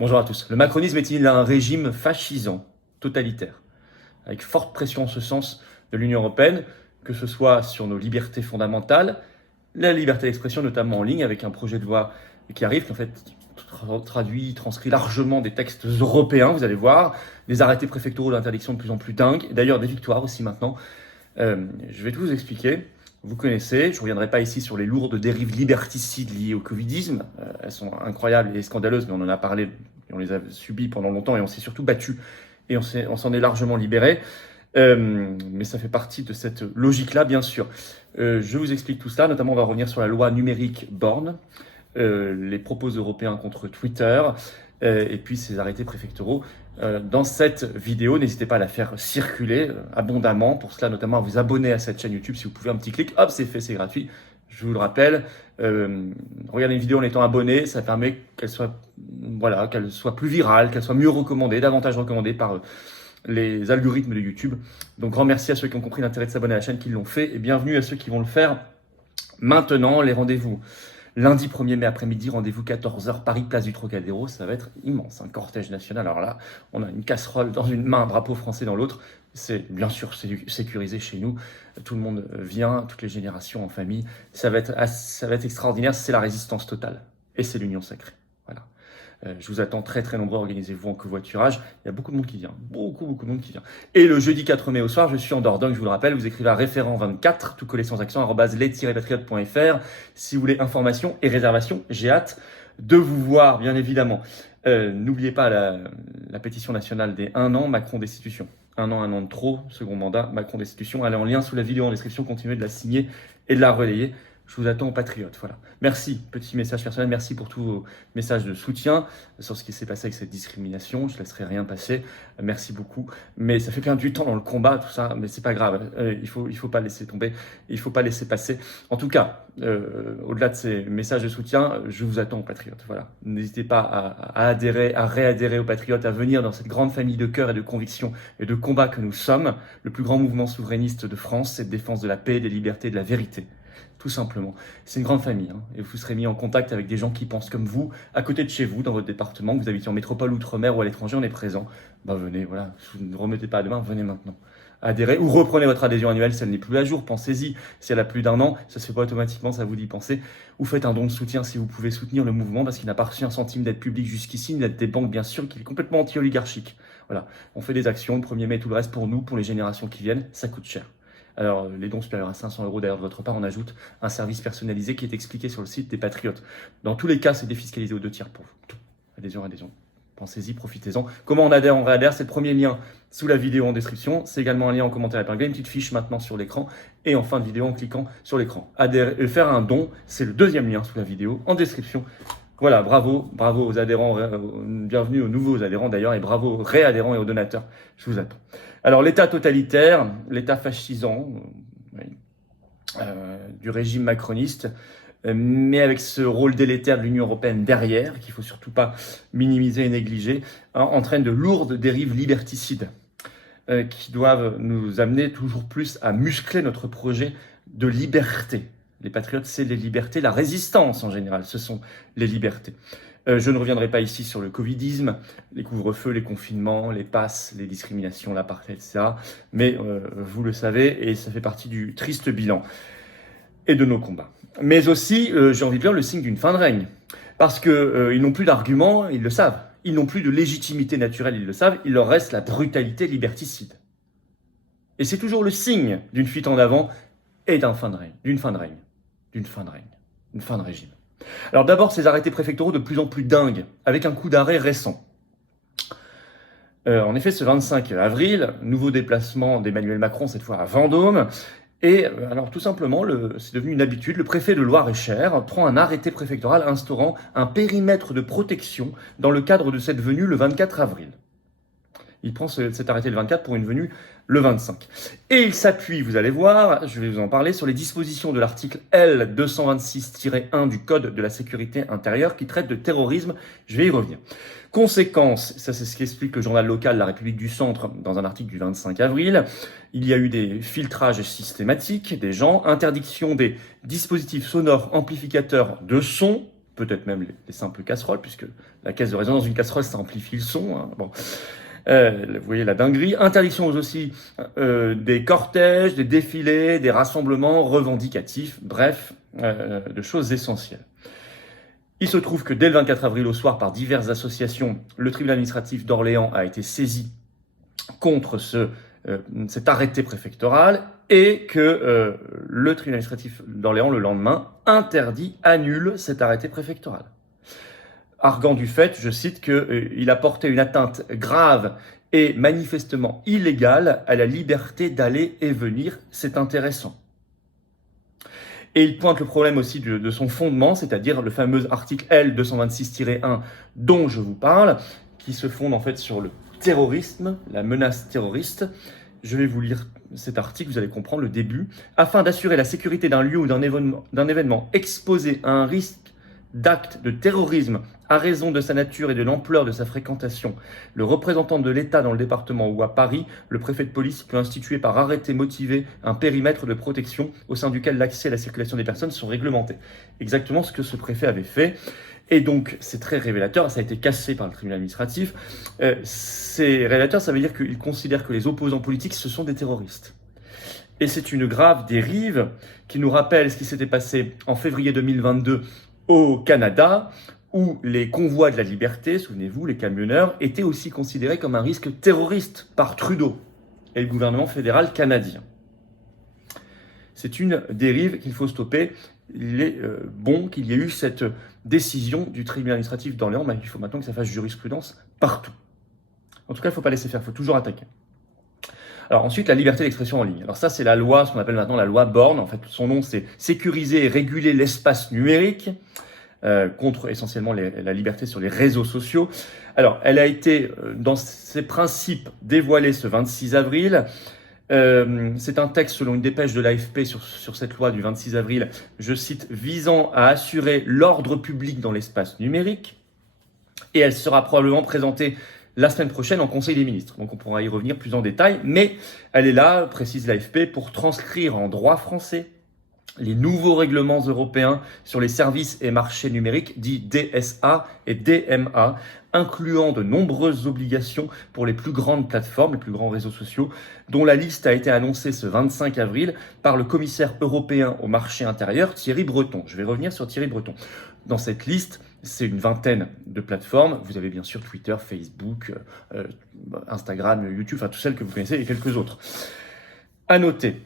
Bonjour à tous. Le macronisme est-il un régime fascisant, totalitaire, avec forte pression en ce sens de l'Union européenne, que ce soit sur nos libertés fondamentales, la liberté d'expression notamment en ligne, avec un projet de loi qui arrive, qui en fait transcrit largement des textes européens, vous allez voir, des arrêtés préfectoraux d'interdiction de plus en plus dingues, et d'ailleurs des victoires aussi maintenant. Je vais tout vous expliquer. Vous connaissez, je ne reviendrai pas ici sur les lourdes dérives liberticides liées au covidisme. Elles sont incroyables et scandaleuses, mais on en a parlé, on les a subies pendant longtemps et on s'est surtout battu et on s'en est largement libéré. Mais ça fait partie de cette logique-là, bien sûr. Je vous explique tout ça, notamment on va revenir sur la loi numérique Borne, les propos européens contre Twitter, et puis ces arrêtés préfectoraux. Dans cette vidéo, n'hésitez pas à la faire circuler abondamment. Pour cela, notamment, à vous abonner à cette chaîne YouTube. Si vous pouvez, un petit clic, hop, c'est fait, c'est gratuit. Je vous le rappelle. Regardez une vidéo en étant abonné, ça permet qu'elle soit plus virale, qu'elle soit mieux recommandée, davantage recommandée par les algorithmes de YouTube. Donc, grand merci à ceux qui ont compris l'intérêt de s'abonner à la chaîne, qui l'ont fait, et bienvenue à ceux qui vont le faire maintenant. Les rendez-vous. Lundi 1er mai après-midi, rendez-vous 14h, Paris, place du Trocadéro. Ça va être immense, un cortège national. Alors là, on a une casserole dans une main, un drapeau français dans l'autre. C'est bien sûr sécurisé chez nous. Tout le monde vient, toutes les générations en famille. Ça va être extraordinaire. C'est la résistance totale. Et c'est l'union sacrée. Voilà. Je vous attends très très nombreux, organisez-vous en covoiturage. Il y a beaucoup de monde qui vient, beaucoup de monde qui vient. Et le jeudi 4 mai au soir, je suis en Dordogne, je vous le rappelle, vous écrivez à référent 24, tout collé sans accent, @les-patriotes.fr. Si vous voulez information et réservation, j'ai hâte de vous voir, bien évidemment. N'oubliez pas la pétition nationale des 1 an, Macron destitution. 1 an de trop, second mandat, Macron destitution. Allez en lien sous la vidéo en description, continuez de la signer et de la relayer. Je vous attends aux patriotes, voilà. Merci, petit message personnel, merci pour tous vos messages de soutien sur ce qui s'est passé avec cette discrimination. Je ne laisserai rien passer, merci beaucoup. Mais ça fait perdre du temps dans le combat, tout ça, mais c'est pas grave. Il faut pas laisser tomber, il faut pas laisser passer. En tout cas, au-delà de ces messages de soutien, je vous attends aux patriotes, voilà. N'hésitez pas à adhérer, à réadhérer aux patriotes, à venir dans cette grande famille de cœur et de conviction et de combat que nous sommes. Le plus grand mouvement souverainiste de France, c'est de défense de la paix, des libertés, de la vérité. Tout simplement. C'est une grande famille, hein, et vous serez mis en contact avec des gens qui pensent comme vous, à côté de chez vous, dans votre département, que vous habitez en métropole, outre-mer ou à l'étranger, on est présent. Venez, voilà, ne remettez pas à demain, venez maintenant. Adhérez ou reprenez votre adhésion annuelle si elle n'est plus à jour, pensez-y. Si elle a plus d'1 an, ça ne se fait pas automatiquement, ça vous dit penser. Ou faites un don de soutien si vous pouvez soutenir le mouvement, parce qu'il n'a pas reçu un centime d'aide publique jusqu'ici, ni d'aide des banques, bien sûr, qu'il est complètement anti-oligarchique. Voilà, on fait des actions, le 1er mai, tout le reste pour nous, pour les générations qui viennent, ça coûte cher. Alors, les dons supérieurs à 500 € d'ailleurs de votre part, on ajoute un service personnalisé qui est expliqué sur le site des Patriotes. Dans tous les cas, c'est défiscalisé aux 2 tiers pour vous. Tout. Adhésion. Pensez-y, profitez-en. Comment on adhère, on réadhère, c'est le premier lien sous la vidéo en description. C'est également un lien en commentaire épinglé, une petite fiche maintenant sur l'écran et en fin de vidéo en cliquant sur l'écran. Adhérer, faire un don, c'est le 2e lien sous la vidéo en description. Voilà, bravo aux adhérents, bienvenue aux nouveaux adhérents d'ailleurs, et bravo aux réadhérents et aux donateurs. Je vous attends. Alors, l'État totalitaire, l'État fascisant du régime macroniste, mais avec ce rôle délétère de l'Union européenne derrière, qu'il ne faut surtout pas minimiser et négliger, entraîne de lourdes dérives liberticides qui doivent nous amener toujours plus à muscler notre projet de liberté. Les patriotes, c'est les libertés, la résistance en général, ce sont les libertés. Je ne reviendrai pas ici sur le covidisme, les couvre-feux, les confinements, les passes, les discriminations, l'apartheid, etc. Mais vous le savez, et ça fait partie du triste bilan et de nos combats. Mais aussi, j'ai envie de dire, le signe d'une fin de règne. Parce qu'ils n'ont plus d'arguments, ils le savent. Ils n'ont plus de légitimité naturelle, ils le savent. Il leur reste la brutalité liberticide. Et c'est toujours le signe d'une fuite en avant et d'une fin de règne. Une fin de régime. Alors d'abord, ces arrêtés préfectoraux de plus en plus dingues, avec un coup d'arrêt récent. En effet, ce 25 avril, nouveau déplacement d'Emmanuel Macron, cette fois à Vendôme. Et alors tout simplement, c'est devenu une habitude, le préfet de Loir-et-Cher prend un arrêté préfectoral instaurant un périmètre de protection dans le cadre de cette venue le 24 avril. Il prend cet arrêté le 24 pour une venue le 25. Et il s'appuie, vous allez voir, je vais vous en parler, sur les dispositions de l'article L226-1 du Code de la sécurité intérieure qui traite de terrorisme. Je vais y revenir. Conséquence, ça c'est ce qu'explique le journal local La République du Centre dans un article du 25 avril. Il y a eu des filtrages systématiques des gens, interdiction des dispositifs sonores amplificateurs de son, peut-être même les simples casseroles, puisque la caisse de résonance d'une casserole, ça amplifie le son. Hein. Bon. Vous voyez la dinguerie. Interdiction aussi des cortèges, des défilés, des rassemblements revendicatifs, bref, de choses essentielles. Il se trouve que dès le 24 avril au soir, par diverses associations, le tribunal administratif d'Orléans a été saisi contre cet arrêté préfectoral et que le tribunal administratif d'Orléans, le lendemain, annule cet arrêté préfectoral. Arguant du fait, je cite, qu'il a porté une atteinte grave et manifestement illégale à la liberté d'aller et venir. C'est intéressant. Et il pointe le problème aussi de son fondement, c'est-à-dire le fameux article L226-1 dont je vous parle, qui se fonde en fait sur le terrorisme, la menace terroriste. Je vais vous lire cet article, vous allez comprendre le début. Afin d'assurer la sécurité d'un lieu ou d'un événement exposé à un risque d'acte de terrorisme à raison de sa nature et de l'ampleur de sa fréquentation, le représentant de l'État dans le département ou à Paris, le préfet de police peut instituer par arrêté motivé un périmètre de protection au sein duquel l'accès et la circulation des personnes sont réglementés. Exactement ce que ce préfet avait fait. Et donc, c'est très révélateur, ça a été cassé par le tribunal administratif. C'est révélateur, ça veut dire qu'il considère que les opposants politiques, ce sont des terroristes. Et c'est une grave dérive qui nous rappelle ce qui s'était passé en février 2022 au Canada, où les convois de la liberté, souvenez-vous, les camionneurs, étaient aussi considérés comme un risque terroriste par Trudeau et le gouvernement fédéral canadien. C'est une dérive qu'il faut stopper. Il est bon qu'il y ait eu cette décision du tribunal administratif d'Orléans, mais il faut maintenant que ça fasse jurisprudence partout. En tout cas, il ne faut pas laisser faire, il faut toujours attaquer. Alors ensuite, la liberté d'expression en ligne. Alors ça, c'est la loi, ce qu'on appelle maintenant la loi Borne. En fait, son nom, c'est sécuriser et réguler l'espace numérique contre essentiellement la liberté sur les réseaux sociaux. Alors, elle a été, dans ses principes, dévoilée ce 26 avril. C'est un texte, selon une dépêche de l'AFP sur cette loi du 26 avril, je cite, visant à assurer l'ordre public dans l'espace numérique. Et elle sera probablement présentée la semaine prochaine en Conseil des ministres. Donc on pourra y revenir plus en détail, mais elle est là, précise l'AFP, pour transcrire en droit français les nouveaux règlements européens sur les services et marchés numériques, dits DSA et DMA, incluant de nombreuses obligations pour les plus grandes plateformes, les plus grands réseaux sociaux, dont la liste a été annoncée ce 25 avril par le commissaire européen au marché intérieur, Thierry Breton. Je vais revenir sur Thierry Breton. Dans cette liste, c'est une vingtaine de plateformes. Vous avez bien sûr Twitter, Facebook, Instagram, YouTube, enfin toutes celles que vous connaissez et quelques autres. À noter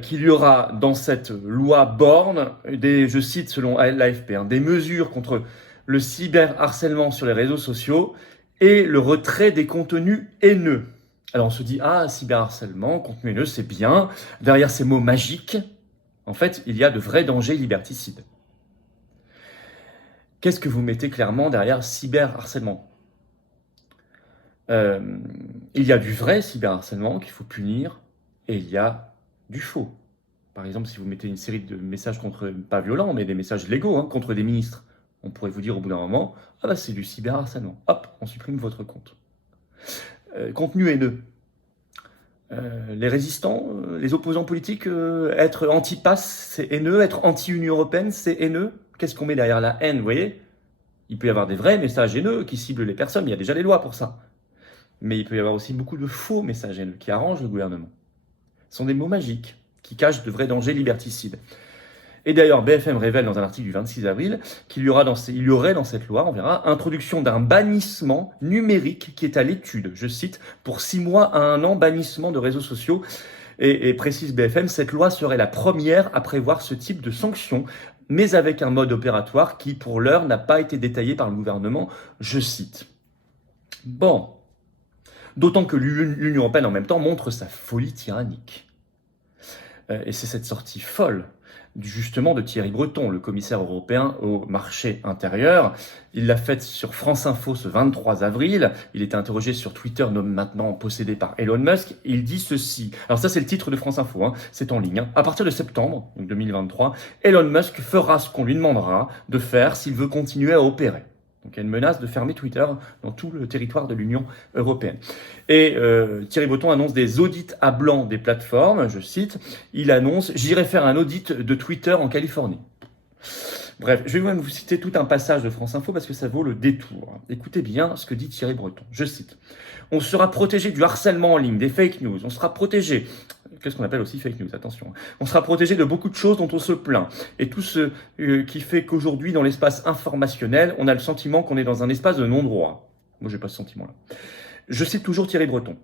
qu'il y aura dans cette loi Borne, je cite selon l'AFP, des mesures contre le cyberharcèlement sur les réseaux sociaux et le retrait des contenus haineux. Alors on se dit, cyberharcèlement, contenu haineux, c'est bien. Derrière ces mots magiques, en fait, il y a de vrais dangers liberticides. Qu'est-ce que vous mettez clairement derrière cyberharcèlement ? Il y a du vrai cyberharcèlement qu'il faut punir et il y a du faux. Par exemple, si vous mettez une série de messages pas violents, mais des messages légaux contre des ministres, on pourrait vous dire au bout d'un moment, c'est du cyberharcèlement. Hop, on supprime votre compte. Contenu haineux. Les résistants, les opposants politiques, être anti-pass, c'est haineux, être anti-Union européenne, c'est haineux. Qu'est-ce qu'on met derrière la haine, vous voyez ? Il peut y avoir des vrais messages haineux qui ciblent les personnes, il y a déjà les lois pour ça. Mais il peut y avoir aussi beaucoup de faux messages haineux qui arrangent le gouvernement. Ce sont des mots magiques qui cachent de vrais dangers liberticides. Et d'ailleurs, BFM révèle dans un article du 26 avril qu'il y aurait dans cette loi, on verra, introduction d'un bannissement numérique qui est à l'étude. Je cite, pour 6 mois à 1 an, bannissement de réseaux sociaux. Et précise BFM, cette loi serait la première à prévoir ce type de sanctions, mais avec un mode opératoire qui, pour l'heure, n'a pas été détaillé par le gouvernement. Je cite. Bon. D'autant que l'Union européenne, en même temps, montre sa folie tyrannique. Et c'est cette sortie folle, justement, de Thierry Breton, le commissaire européen au marché intérieur. Il l'a faite sur France Info ce 23 avril. Il était interrogé sur Twitter, maintenant possédé par Elon Musk. Il dit ceci. Alors ça, c'est le titre de France Info, c'est en ligne. À partir de septembre 2023, Elon Musk fera ce qu'on lui demandera de faire s'il veut continuer à opérer. Donc il y a une menace de fermer Twitter dans tout le territoire de l'Union européenne. Et Thierry Breton annonce des audits à blanc des plateformes, je cite, il annonce « J'irai faire un audit de Twitter en Californie ». Bref, je vais même vous citer tout un passage de France Info parce que ça vaut le détour. Écoutez bien ce que dit Thierry Breton. Je cite. On sera protégé du harcèlement en ligne, des fake news. On sera protégé. Qu'est-ce qu'on appelle aussi fake news? Attention. On sera protégé de beaucoup de choses dont on se plaint. Et tout ce qui fait qu'aujourd'hui, dans l'espace informationnel, on a le sentiment qu'on est dans un espace de non-droit. Moi, j'ai pas ce sentiment-là. Je cite toujours Thierry Breton.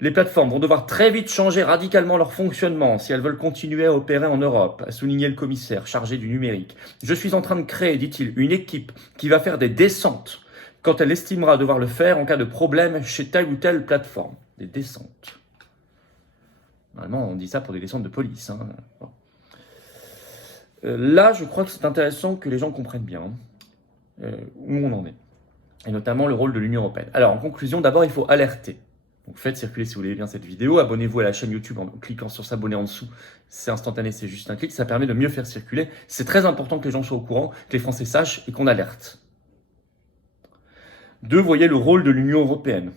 Les plateformes vont devoir très vite changer radicalement leur fonctionnement si elles veulent continuer à opérer en Europe, a souligné le commissaire chargé du numérique. Je suis en train de créer, dit-il, une équipe qui va faire des descentes quand elle estimera devoir le faire en cas de problème chez telle ou telle plateforme. Des descentes. Normalement, on dit ça pour des descentes de police. Hein. Bon. Là, je crois que c'est intéressant que les gens comprennent bien où on en est, et notamment le rôle de l'Union européenne. Alors, en conclusion, d'abord, il faut alerter. Donc faites circuler si vous voulez bien cette vidéo, abonnez-vous à la chaîne YouTube en cliquant sur s'abonner en dessous, c'est instantané, c'est juste un clic, ça permet de mieux faire circuler. C'est très important que les gens soient au courant, que les Français sachent et qu'on alerte. 2, voyez le rôle de l'Union européenne.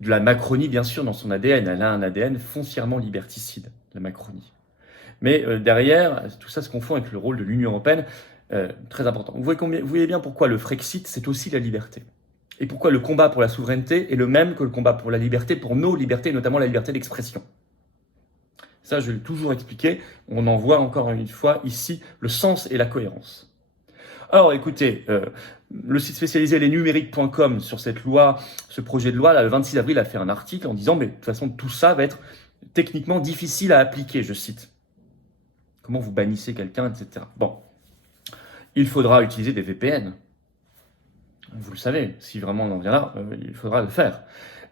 De la Macronie, bien sûr, dans son ADN. Elle a un ADN foncièrement liberticide, la Macronie. Mais derrière, tout ça se confond avec le rôle de l'Union européenne, très important. Vous voyez bien pourquoi le Frexit, c'est aussi la liberté. Et pourquoi le combat pour la souveraineté est le même que le combat pour la liberté, pour nos libertés, notamment la liberté d'expression. Ça, je l'ai toujours expliqué. On en voit encore une fois ici le sens et la cohérence. Alors écoutez, le site spécialisé lesnumériques.com sur cette loi, ce projet de loi, là, le 26 avril, a fait un article en disant « mais de toute façon, tout ça va être techniquement difficile à appliquer », je cite. Comment vous bannissez quelqu'un, etc. Bon, il faudra utiliser des VPN. Vous le savez, si vraiment on en vient là, il faudra le faire.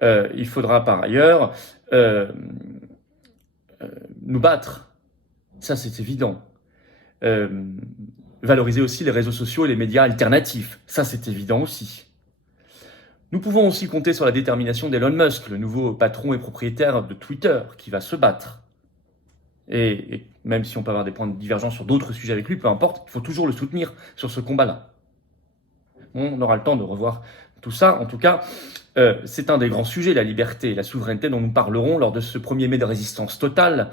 Il faudra par ailleurs nous battre. Ça, c'est évident. Valoriser aussi les réseaux sociaux et les médias alternatifs. Ça, c'est évident aussi. Nous pouvons aussi compter sur la détermination d'Elon Musk, le nouveau patron et propriétaire de Twitter, qui va se battre. Et même si on peut avoir des points de divergence sur d'autres sujets avec lui, peu importe, il faut toujours le soutenir sur ce combat-là. On aura le temps de revoir tout ça. En tout cas, c'est un des grands sujets, la liberté et la souveraineté dont nous parlerons lors de ce 1er mai de résistance totale.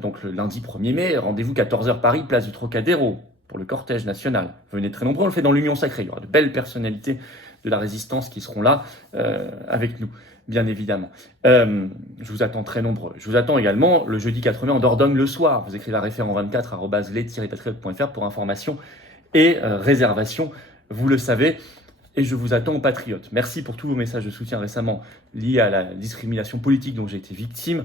Donc le lundi 1er mai, rendez-vous 14h Paris, place du Trocadéro, pour le cortège national. Venez très nombreux, on le fait dans l'Union Sacrée. Il y aura de belles personnalités de la résistance qui seront là avec nous, bien évidemment. Je vous attends très nombreux. Je vous attends également le jeudi 4 mai en Dordogne le soir. Vous écrivez à référent24@les-patriotes.fr pour information et réservation. Vous le savez, et je vous attends aux Patriotes. Merci pour tous vos messages de soutien récemment liés à la discrimination politique dont j'ai été victime.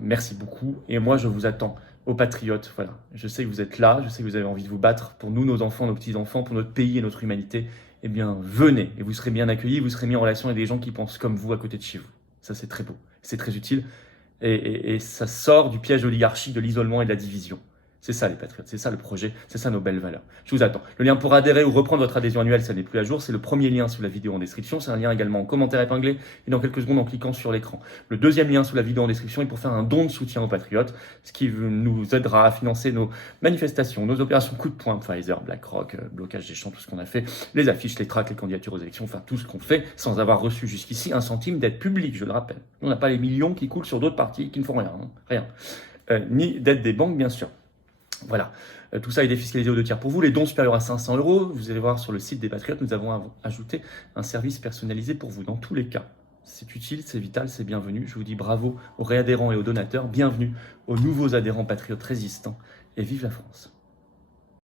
Merci beaucoup. Et moi, je vous attends aux Patriotes. Voilà. Je sais que vous êtes là, je sais que vous avez envie de vous battre pour nous, nos enfants, nos petits-enfants, pour notre pays et notre humanité. Eh bien, venez, et vous serez bien accueillis, vous serez mis en relation avec des gens qui pensent comme vous à côté de chez vous. Ça, c'est très beau, c'est très utile. Et ça sort du piège oligarchique, de l'isolement et de la division. C'est ça les patriotes, c'est ça le projet, c'est ça nos belles valeurs. Je vous attends. Le lien pour adhérer ou reprendre votre adhésion annuelle, ça n'est plus à jour. C'est le premier lien sous la vidéo en description. C'est un lien également en commentaire épinglé et dans quelques secondes en cliquant sur l'écran. Le deuxième lien sous la vidéo en description est pour faire un don de soutien aux patriotes, ce qui nous aidera à financer nos manifestations, nos opérations coup de poing, Pfizer, BlackRock, blocage des champs, tout ce qu'on a fait, les affiches, les tracts, les candidatures aux élections, enfin tout ce qu'on fait sans avoir reçu jusqu'ici un centime d'aide publique, je le rappelle. On n'a pas les millions qui coulent sur d'autres partis qui ne font rien, hein, rien. Ni d'aide des banques, bien sûr. Voilà, tout ça est défiscalisé aux 2 tiers pour vous. Les dons supérieurs à 500 €, vous allez voir sur le site des Patriotes, nous avons ajouté un service personnalisé pour vous. Dans tous les cas, c'est utile, c'est vital, c'est bienvenu. Je vous dis bravo aux réadhérents et aux donateurs, bienvenue aux nouveaux adhérents patriotes résistants et vive la France.